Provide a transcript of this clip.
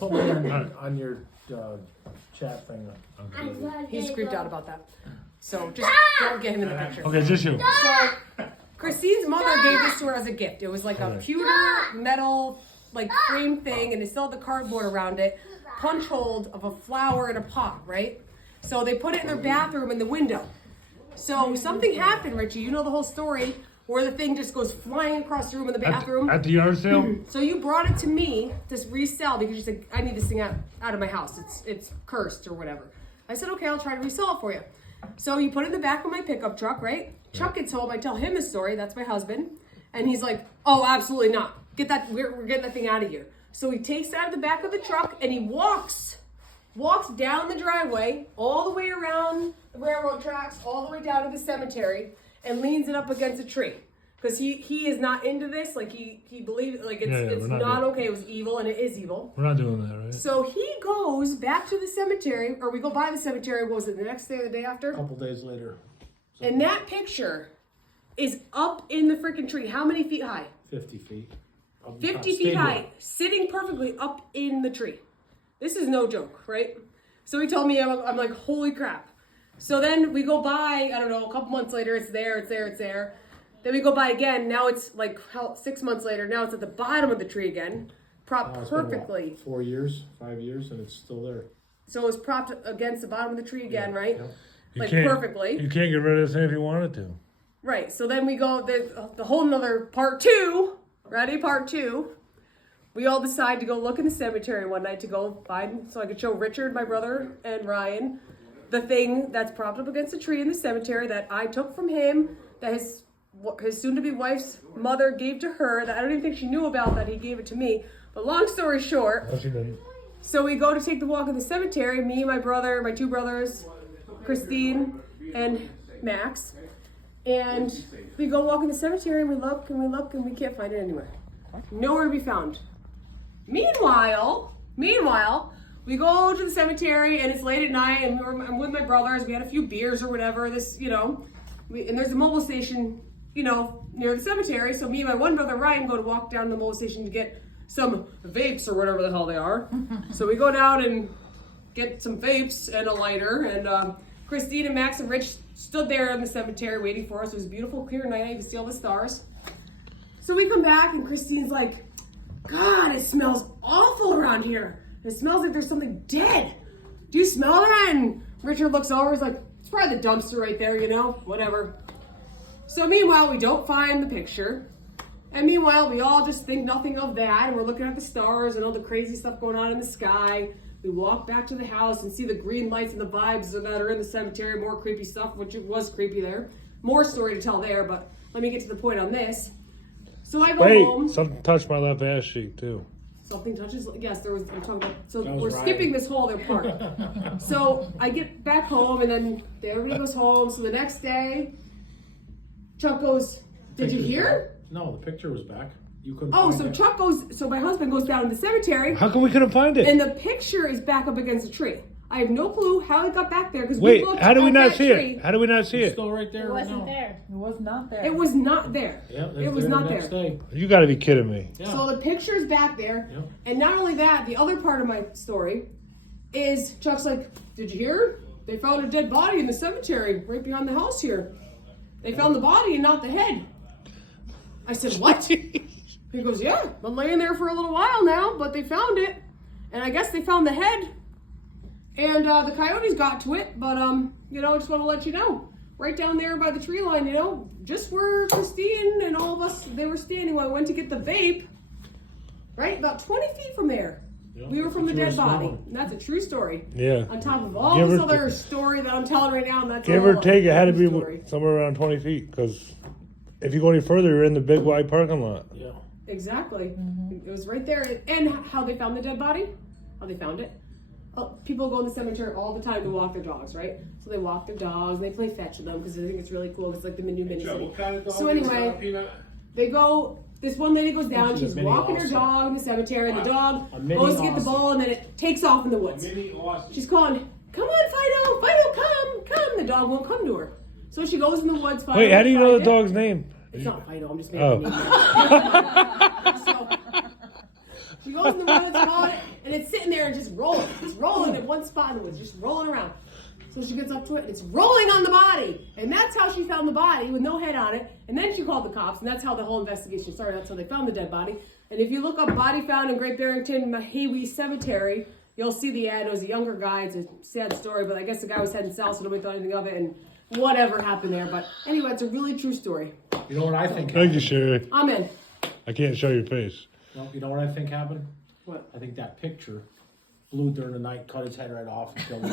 Put me on your chat thing. He's creeped out about that. So just don't get him in the picture. Okay, just you. So Christine's mother gave this to her as a gift. It was like a pewter metal like frame thing, and they still had the cardboard around it, punch hold of a flower in a pot, right? So they put it in their bathroom in the window. So something happened, Richie. You know the whole story where the thing just goes flying across the room in the bathroom. At the yard sale? So you brought it to me to resell because you said, I need this thing out of my house. It's cursed or whatever. I said, okay, I'll try to resell it for you. So you put it in the back of my pickup truck, right? Chuck gets home. I tell him the story. That's my husband. And he's like, oh, absolutely not. Get that. We're getting that thing out of here. So he takes it out of the back of the truck and he walks down the driveway all the way around the railroad tracks, all the way down to the cemetery, and leans it up against a tree. Because he is not into this. Like he believes like it's not okay. It was evil, and it is evil. We're not doing that, right? So he goes back to the cemetery, or we go by the cemetery. What was it, the next day or the day after? A couple days later. And that picture is up in the freaking tree. How many feet high? 50 feet. 50 feet high, sitting perfectly up in the tree. This is no joke, right? So he told me, I'm like, holy crap. So then we go by, I don't know, a couple months later, it's there. Then we go by again. Now it's like 6 months later. Now it's at the bottom of the tree again, propped perfectly. 4 years, 5 years, and it's still there. So it was propped against the bottom of the tree again, right? Yeah. Perfectly. You can't get rid of this thing if you wanted to. Right. So then we go the whole nother part two. Ready? Part two. We all decide to go look in the cemetery one night to go find, so I could show Richard, my brother, and Ryan the thing that's propped up against a tree in the cemetery that I took from him, that his soon-to-be wife's mother gave to her, that I don't even think she knew about, that he gave it to me. But long story short, No, she didn't. so we go to take the walk in the cemetery, me, my brother, my two brothers, Christine, and Max. And we go walk in the cemetery, and we look, and we can't find it anywhere. Nowhere to be found. Meanwhile, we go to the cemetery, and it's late at night, and I'm with my brothers. We had a few beers or whatever. And there's a mobile station, near the cemetery. So me and my one brother Ryan go to walk down to the mobile station to get some vapes or whatever the hell they are. So we go down and get some vapes and a lighter, and Christine and Max and Rich stood there in the cemetery waiting for us. It was a beautiful, clear night. You could see all the stars. So we come back, and Christine's like, God, it smells awful around here. It smells like there's something dead. Do you smell that? And Richard looks over. He's like, it's probably the dumpster right there, whatever. So meanwhile, we don't find the picture. And meanwhile, we all just think nothing of that. And we're looking at the stars and all the crazy stuff going on in the sky. We walk back to the house and see the green lights and the vibes that are in the cemetery. More creepy stuff, which it was creepy there. More story to tell there, but let me get to the point on this. So I go home. Something touched my left ass cheek too. Something touches, yes, there was, we're talking about, so we're Ryan. skipping this whole other part. So I get back home, and then everybody goes home. So the next day, Chuck goes, did you hear? No, the picture was back. You couldn't Oh, find so it. Chuck goes, so my husband goes down to the cemetery, How come we couldn't find it? and the picture is back up against a tree. I have no clue how it got back there, because Wait, we looked how do we at not that see tree. it? How do we not see It's it? still right there. It right wasn't now. there. It was not there. It was not there. Yeah, It was not the there. next day. You got to be kidding me. Yeah. So the picture's back there. Yep. And not only that, the other part of my story is Chuck's like, did you hear? They found a dead body in the cemetery right behind the house here. They found the body and not the head. I said, what? He goes, yeah, been laying there for a little while now, but they found it. And I guess they found the head. And the coyotes got to it, but I just want to let you know. Right down there by the tree line, just where Christine and all of us, they were standing when I went to get the vape, right? About 20 feet from there. Yeah, We were that's from the what you dead were body. smelling. And that's a true story. Yeah. On top of all Give this or other story that I'm telling right now, and that's Give all or take, it had to be story. somewhere around 20 feet. Because if you go any further, you're in the big wide parking lot. Yeah. Exactly. It was right there. And how they found the dead body? How they found it? Oh, people go in the cemetery all the time to walk their dogs, right? So they walk their dogs and they play fetch with them because they think it's really cool. It's like the mini city. So anyway, they go. This one lady goes down. She's a She's mini walking her Austin. dog in the cemetery. And the dog A mini goes to get the Austin. ball, and then it takes off in the woods. She's calling, "Come on, Fido! Fido, come!" The dog won't come to her. So she goes in the woods. Fido Wait, how do you know the finds it. dog's name? It's not Fido. I'm just making Oh. it. So she goes in the woods, and and it's sitting there and just rolling. It's rolling in one spot in the woods, just rolling around. So she gets up to it, and it's rolling on the body. And that's how she found the body with no head on it. And then she called the cops, and that's how the whole investigation started. That's how they found the dead body. And if you look up body found in Great Barrington Mahawee Cemetery, you'll see the ad. It was a younger guy. It's a sad story, but I guess the guy was heading south, so nobody thought anything of it. And whatever happened there. But anyway, it's a really true story. You know what I think Thank you, happened? Sherry. I'm in. I can't show your face. Well, you know what I think happened? What? I think that picture flew during the night, cut his head right off, and killed him.